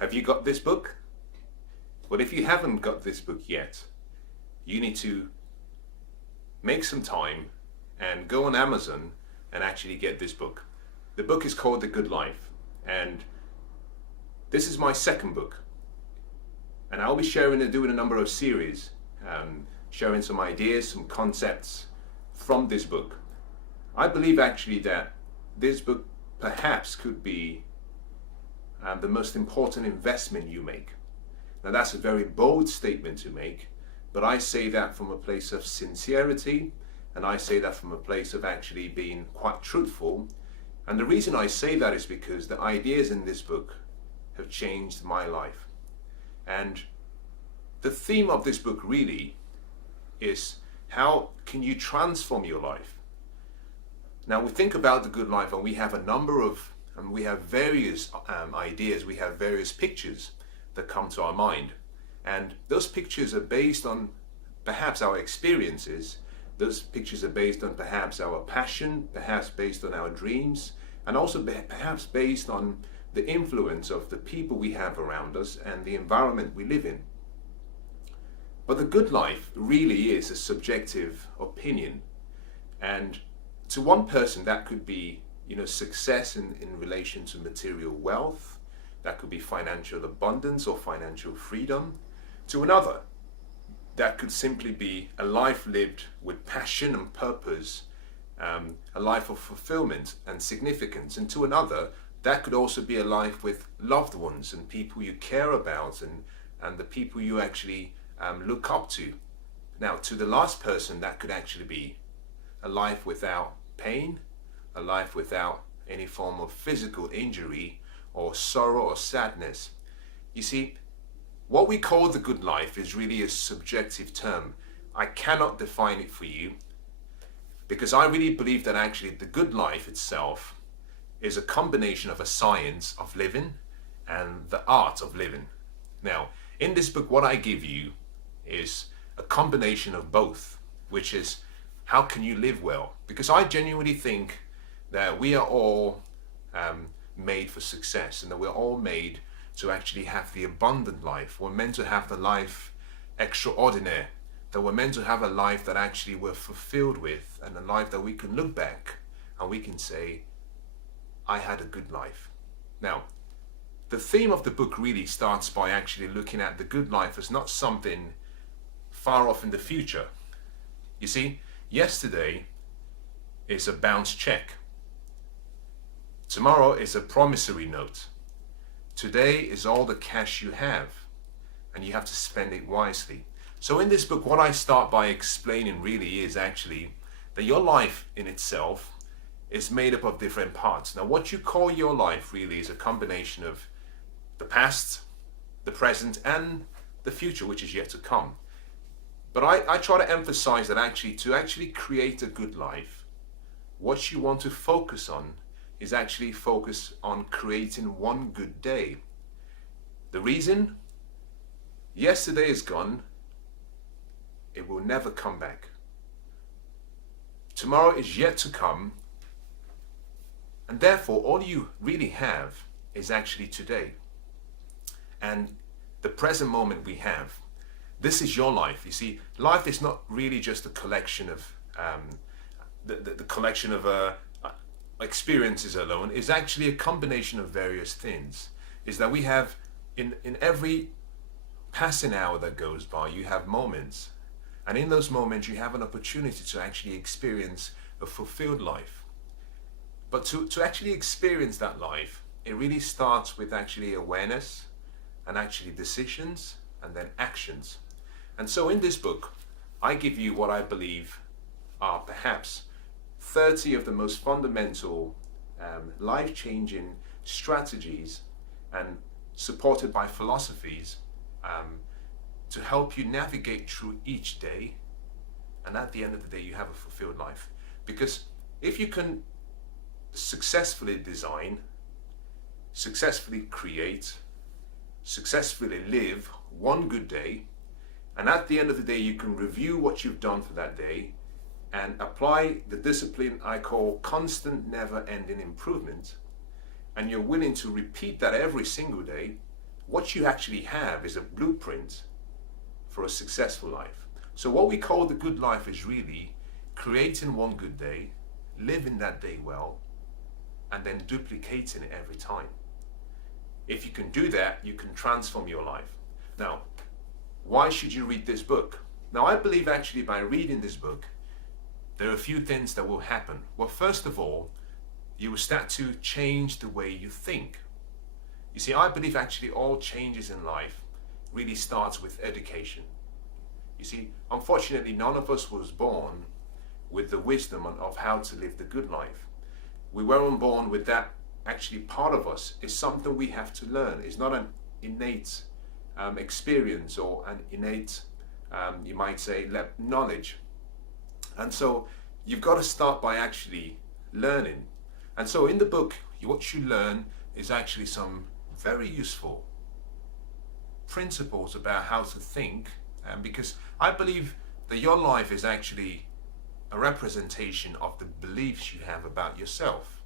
Have you got this book? Well, if you haven't got this book yet, you need to make some time and go on Amazon and actually get this book. The book is called The Good Life, and this is my second book. And I'll be doing a number of series, sharing some ideas, some concepts from this book. I believe actually that this book perhaps could be the most important investment you make. Now that's a very bold statement to make, but I say that from a place of sincerity, and I say that from a place of actually being quite truthful. And the reason I say that is because the ideas in this book have changed my life. And the theme of this book really is, how can you transform your life? Now we think about the good life, and we have a number of, and we have various ideas, we have various pictures that come to our mind. And those pictures are based on perhaps our experiences. Those pictures are based on perhaps our passion, perhaps based on our dreams, and also perhaps based on the influence of the people we have around us and the environment we live in. But the good life really is a subjective opinion. And to one person that could be, success in relation to material wealth, that could be financial abundance or financial freedom. To another, that could simply be a life lived with passion and purpose, a life of fulfillment and significance. And to another, that could also be a life with loved ones and people you care about, and the people you actually look up to. Now, to the last person, that could actually be a life without pain, a life without any form of physical injury or sorrow or sadness. You see, what we call the good life is really a subjective term. I cannot define it for you, because I really believe that actually the good life itself is a combination of a science of living and the art of living. Now, in this book, what I give you is a combination of both, which is, how can you live well? Because I genuinely think that we are all made for success, and that we're all made to actually have the abundant life. We're meant to have the life extraordinaire, that we're meant to have a life that actually we're fulfilled with, and a life that we can look back and we can say, I had a good life. Now, the theme of the book really starts by actually looking at the good life as not something far off in the future. You see, yesterday is a bounce check. Tomorrow is a promissory note. Today is all the cash you have, and you have to spend it wisely. So in this book, what I start by explaining really is actually that your life in itself is made up of different parts. Now, what you call your life really is a combination of the past, the present, and the future, which is yet to come. But I try to emphasize that actually, to actually create a good life, what you want to focus on is actually focus on creating one good day. The reason? Yesterday is gone. It will never come back. Tomorrow is yet to come. And therefore, all you really have is actually today. And the present moment we have. This is your life. You see, life is not really just a collection of the collection of experiences alone. Is actually a combination of various things. Is that we have in every passing hour that goes by, you have moments, and in those moments you have an opportunity to actually experience a fulfilled life. But to actually experience that life, it really starts with actually awareness, and actually decisions, and then actions. And so in this book, I give you what I believe are perhaps 30 of the most fundamental, life-changing strategies, and supported by philosophies, to help you navigate through each day. And at the end of the day, you have a fulfilled life. Because if you can successfully design, successfully create, successfully live one good day, and at the end of the day you can review what you've done for that day and apply the discipline I call constant, never-ending improvement, and you're willing to repeat that every single day, what you actually have is a blueprint for a successful life. So what we call the good life is really creating one good day, living that day well, and then duplicating it every time. If you can do that, you can transform your life. Now, why should you read this book? Now, I believe actually by reading this book, there are a few things that will happen. Well, first of all, you will start to change the way you think. You see, I believe actually all changes in life really starts with education. You see, unfortunately, none of us was born with the wisdom of how to live the good life. We weren't born with that. Actually, part of us is something we have to learn. It's not an innate experience or an innate, you might say, knowledge. And so you've got to start by actually learning. And so in the book, what you learn is actually some very useful principles about how to think, because I believe that your life is actually a representation of the beliefs you have about yourself.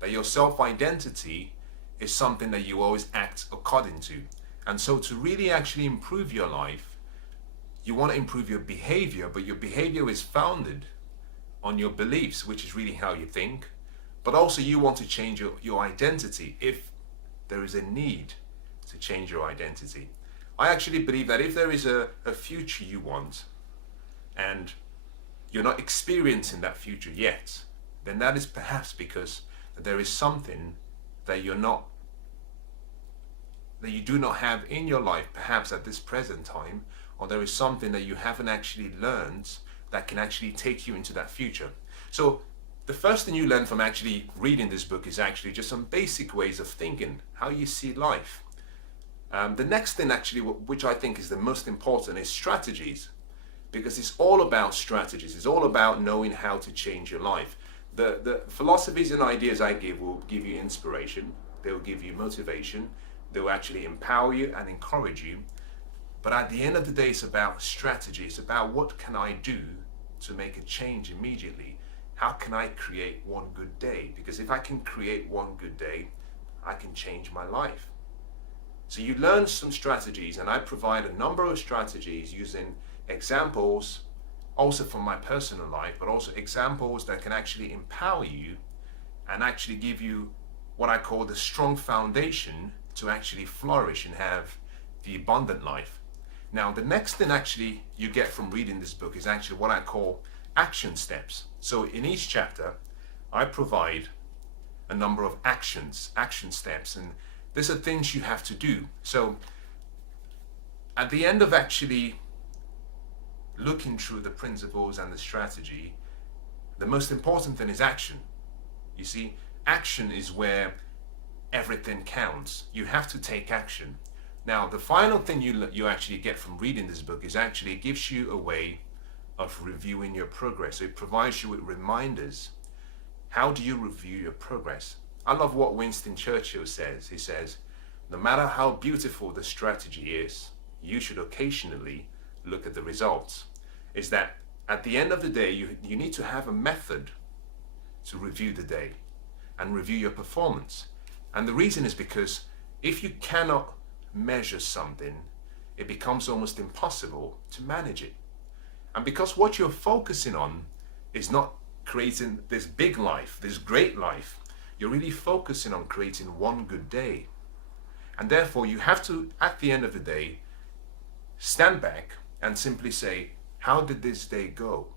That your self-identity is something that you always act according to. And so to really actually improve your life, you want to improve your behavior, but your behavior is founded on your beliefs, which is really how you think. But also you want to change your identity if there is a need to change your identity. I actually believe that if there is a future you want and you're not experiencing that future yet, then that is perhaps because there is something that you do not have in your life, perhaps at this present time, or there is something that you haven't actually learned that can actually take you into that future. So the first thing you learn from actually reading this book is actually just some basic ways of thinking, how you see life. The next thing actually, which I think is the most important, is strategies, because it's all about strategies. It's all about knowing how to change your life. The philosophies and ideas I give will give you inspiration, they will give you motivation, they will actually empower you and encourage you. But at the end of the day, it's about strategy. It's about what can I do to make a change immediately? How can I create one good day? Because if I can create one good day, I can change my life. So you learn some strategies, and I provide a number of strategies using examples also from my personal life, but also examples that can actually empower you and actually give you what I call the strong foundation to actually flourish and have the abundant life. Now, the next thing actually you get from reading this book is actually what I call action steps. So in each chapter, I provide a number of action steps, and these are things you have to do. So at the end of actually looking through the principles and the strategy, the most important thing is action. You see, action is where everything counts. You have to take action. Now, the final thing you actually get from reading this book is actually it gives you a way of reviewing your progress. So it provides you with reminders. How do you review your progress? I love what Winston Churchill says. He says, no matter how beautiful the strategy is, you should occasionally look at the results. Is that at the end of the day, you need to have a method to review the day and review your performance. And the reason is because if you cannot measure something, it becomes almost impossible to manage it. And because what you're focusing on is not creating this big life, this great life, you're really focusing on creating one good day. And therefore you have to, at the end of the day, stand back and simply say, how did this day go?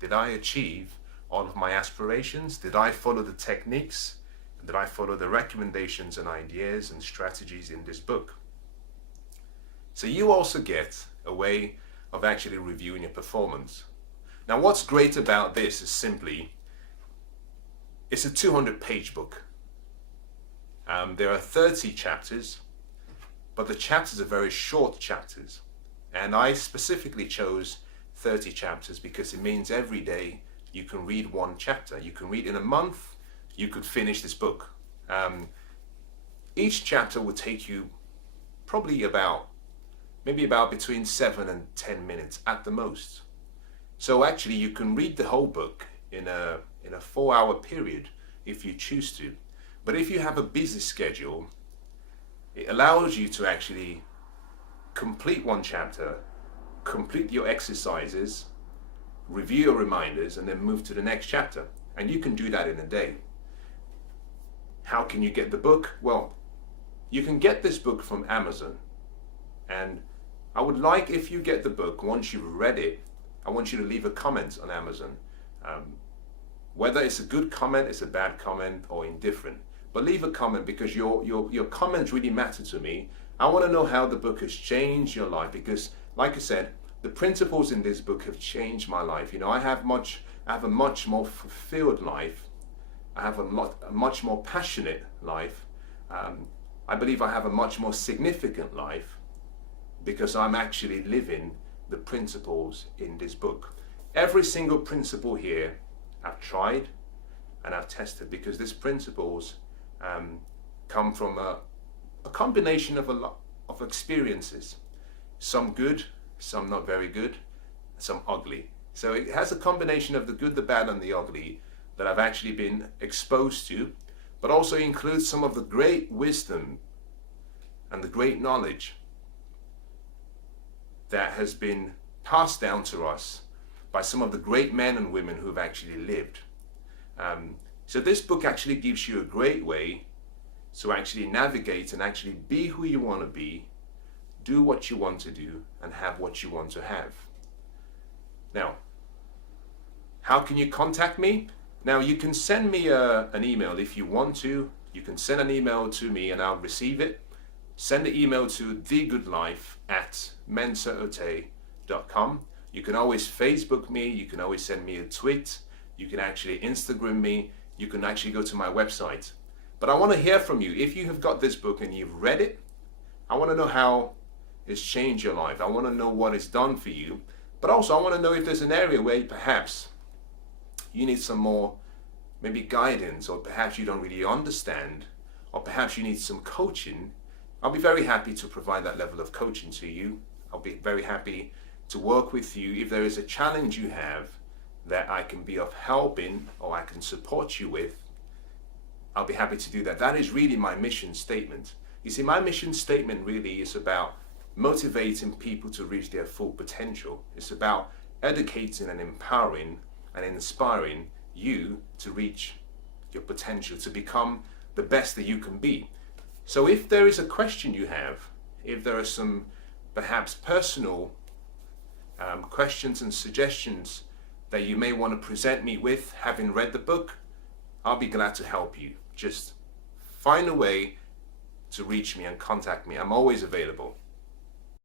Did I achieve all of my aspirations? Did I follow the techniques? Did I follow the recommendations and ideas and strategies in this book? So you also get a way of actually reviewing your performance. Now, what's great about this is simply, it's a 200-page book. There are 30 chapters, but the chapters are very short chapters. And I specifically chose 30 chapters because it means every day you can read one chapter. You can read in a month, you could finish this book. Each chapter will take you probably maybe about between 7 and 10 minutes at the most. So actually you can read the whole book in a 4-hour period if you choose to. But if you have a busy schedule, allows you to actually complete one chapter, complete your exercises, review your reminders, and then move to the next chapter. And you can do that in a day. How can you get the book? Well, you can get this book from Amazon. And I would like, if you get the book, once you've read it, I want you to leave a comment on Amazon. Whether it's a good comment, it's a bad comment, or indifferent. But leave a comment, because your comments really matter to me. I want to know how the book has changed your life, because, like I said, the principles in this book have changed my life. You know, I have a much more fulfilled life. I have a much more passionate life. I believe I have a much more significant life, because I'm actually living the principles in this book. Every single principle here I've tried and I've tested, because these principles come from a combination of a lot of experiences. Some good, some not very good, some ugly. So it has a combination of the good, the bad, and the ugly that I've actually been exposed to, but also includes some of the great wisdom and the great knowledge that has been passed down to us by some of the great men and women who have actually lived. So this book actually gives you a great way to actually navigate and actually be who you want to be, do what you want to do, and have what you want to have. Now, how can you contact me? Now, you can send me an email if you want to. You can send an email to me and I'll receive it. Send the email to thegoodlife@mensahoteh.com. You can always Facebook me. You can always send me a tweet. You can actually Instagram me. You can actually go to my website. But I want to hear from you. If you have got this book and you've read it, I want to know how it's changed your life. I want to know what it's done for you. But also I want to know if there's an area where perhaps you need some more maybe guidance, or perhaps you don't really understand, or perhaps you need some coaching. I'll be very happy to provide that level of coaching to you. I'll be very happy to work with you. If there is a challenge you have that I can be of help in, or I can support you with, I'll be happy to do that. That is really my mission statement. You see, my mission statement really is about motivating people to reach their full potential. It's about educating and empowering and inspiring you to reach your potential, to become the best that you can be. So if there is a question you have, if there are some perhaps personal questions and suggestions that you may want to present me with, having read the book, I'll be glad to help you. Just find a way to reach me and contact me. I'm always available.